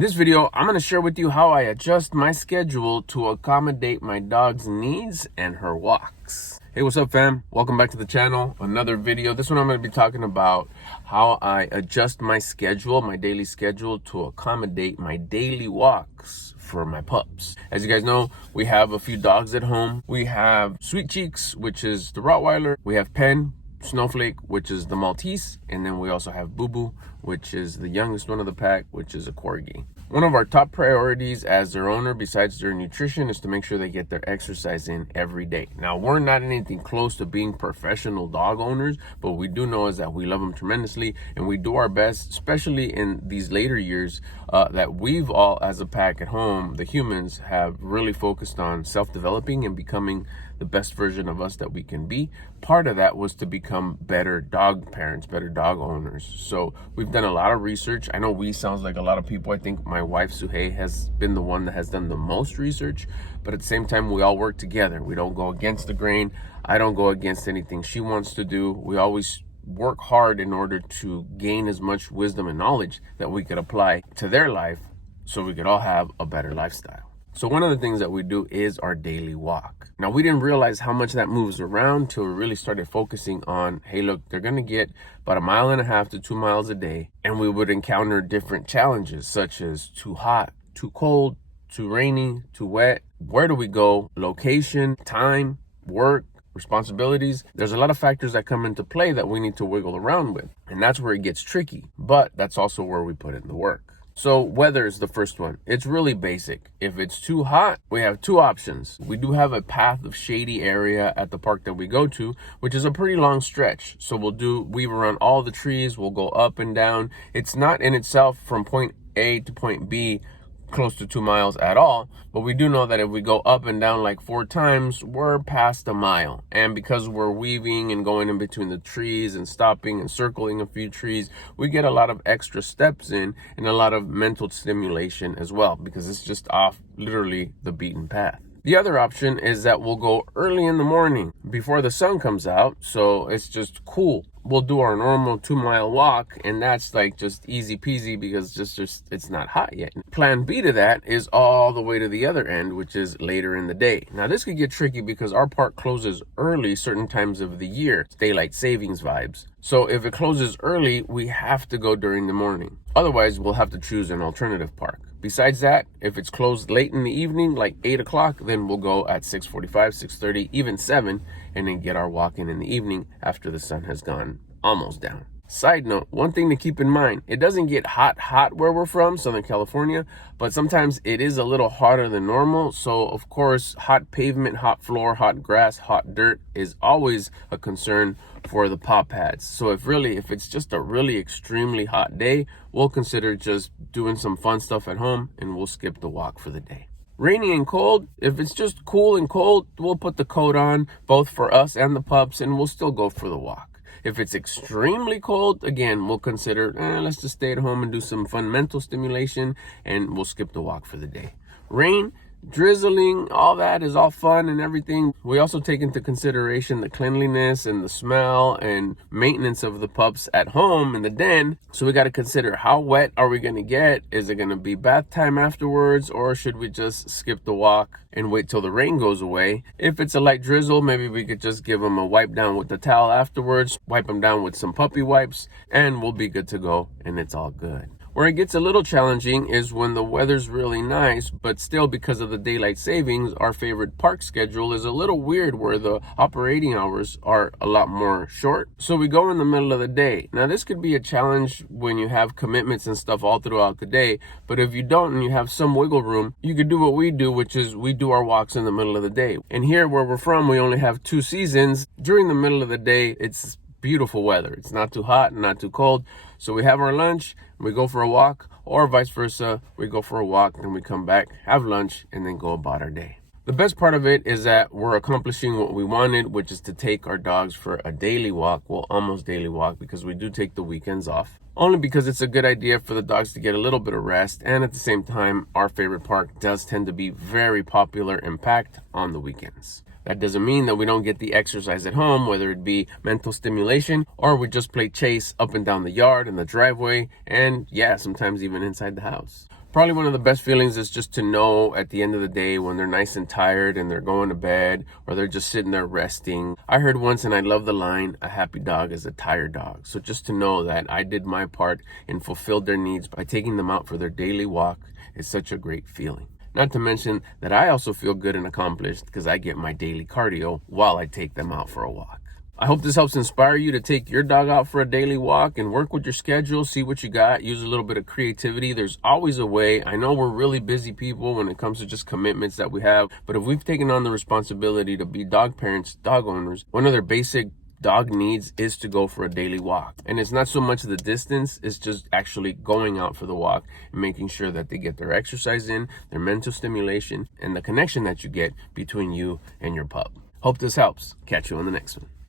In this video, I'm going to share with you how I adjust my schedule to accommodate my dog's needs and her walks. Hey, what's up, fam? Welcome back to the channel. Another video. This one I'm going to be talking about how I adjust my schedule, my daily schedule, to accommodate my daily walks for my pups. As you guys know, we have a few dogs at home. We have Sweet Cheeks, which is the Rottweiler. We have Pen, Snowflake, which is the Maltese, and then we also have Boo Boo, which is the youngest one of the pack, which is a Corgi. One of our top priorities as their owner, besides their nutrition, is to make sure they get their exercise in every day. Now, we're not anything close to being professional dog owners, but we do know is that we love them tremendously, and we do our best, especially in these later years, that we've all, as a pack at home, the humans, have really focused on self-developing and becoming the best version of us that we can be. Part of that was to become better dog parents, better dog owners. So we've done a lot of research. I know we sounds like a lot of people. I think my wife Suhei has been the one that has done the most research, but at the same time, we all work together. We don't go against the grain. I don't go against anything she wants to do. We always work hard in order to gain as much wisdom and knowledge that we could apply to their life so we could all have a better lifestyle. So one of the things that we do is our daily walk. Now, we didn't realize how much that moves around till we really started focusing on, hey, look, they're going to get about 1.5 miles to 2 miles a day. And we would encounter different challenges, such as too hot, too cold, too rainy, too wet. Where do we go? Location, time, work, responsibilities. There's a lot of factors that come into play that we need to wiggle around with. And that's where it gets tricky. But that's also where we put in the work. So weather is the first one. It's really basic. If it's too hot, we have two options. We do have a path of shady area at the park that we go to, which is a pretty long stretch. So we'll weave around all the trees. We'll go up and down. It's not in itself from point A to point B close to 2 miles at all, but we do know that if we go up and down like 4 times, we're past 1 mile. And because we're weaving and going in between the trees and stopping and circling a few trees, we get a lot of extra steps in and a lot of mental stimulation as well, because it's just off literally the beaten path. The other option is that we'll go early in the morning before the sun comes out, so it's just cool. We'll do our normal 2-mile walk, and that's like just easy peasy because just it's not hot yet. Plan B to that is all the way to the other end, which is later in the day. Now, this could get tricky because our park closes early certain times of the year. It's daylight savings vibes. So if it closes early, we have to go during the morning. Otherwise, we'll have to choose an alternative park. Besides that, if it's closed late in the evening, like 8 o'clock, then we'll go at 6:45, 6:30, even 7, and then get our walk in the evening after the sun has gone almost down. Side note, one thing to keep in mind, it doesn't get hot where we're from, Southern California, but sometimes it is a little hotter than normal. So of course, hot pavement, hot floor, hot grass, hot dirt is always a concern for the paw pads. So if it's just a really extremely hot day, we'll consider just doing some fun stuff at home and we'll skip the walk for the day. Rainy and cold, if it's just cool and cold, we'll put the coat on both for us and the pups and we'll still go for the walk. If it's extremely cold, again, we'll consider, let's just stay at home and do some fun mental stimulation, and we'll skip the walk for the day. Rain, drizzling, all that is all fun and everything. We also take into consideration the cleanliness and the smell and maintenance of the pups at home in the den. So we got to consider, how wet are we going to get? Is it going to be bath time afterwards, or should we just skip the walk and wait till the rain goes away? If it's a light drizzle, maybe we could just give them a wipe down with the towel afterwards, wipe them down with some puppy wipes, and we'll be good to go, and it's all good. Where it gets a little challenging is when the weather's really nice, but still, because of the daylight savings, our favorite park schedule is a little weird where the operating hours are a lot more short. So we go in the middle of the day. Now, this could be a challenge when you have commitments and stuff all throughout the day, but if you don't and you have some wiggle room, you could do what we do, which is we do our walks in the middle of the day. And here where we're from, we only have 2 seasons. During the middle of the day, it's beautiful weather. It's not too hot and not too cold. So we have our lunch, we go for a walk, or vice versa. We go for a walk, then we come back, have lunch, and then go about our day. The best part of it is that we're accomplishing what we wanted, which is to take our dogs for a daily walk, well, almost daily walk, because we do take the weekends off. Only because it's a good idea for the dogs to get a little bit of rest, and at the same time, our favorite park does tend to be very popular and packed on the weekends. That doesn't mean that we don't get the exercise at home, whether it be mental stimulation or we just play chase up and down the yard and the driveway, and yeah, sometimes even inside the house. Probably one of the best feelings is just to know at the end of the day when they're nice and tired and they're going to bed or they're just sitting there resting. I heard once, and I love the line, a happy dog is a tired dog. So just to know that I did my part and fulfilled their needs by taking them out for their daily walk is such a great feeling. Not to mention that I also feel good and accomplished because I get my daily cardio while I take them out for a walk. I hope this helps inspire you to take your dog out for a daily walk and work with your schedule, see what you got, use a little bit of creativity. There's always a way. I know we're really busy people when it comes to just commitments that we have, but if we've taken on the responsibility to be dog parents, dog owners, one of their basic dog needs is to go for a daily walk. And it's not so much the distance, it's just actually going out for the walk and making sure that they get their exercise in, their mental stimulation, and the connection that you get between you and your pup. Hope this helps. Catch you on the next one.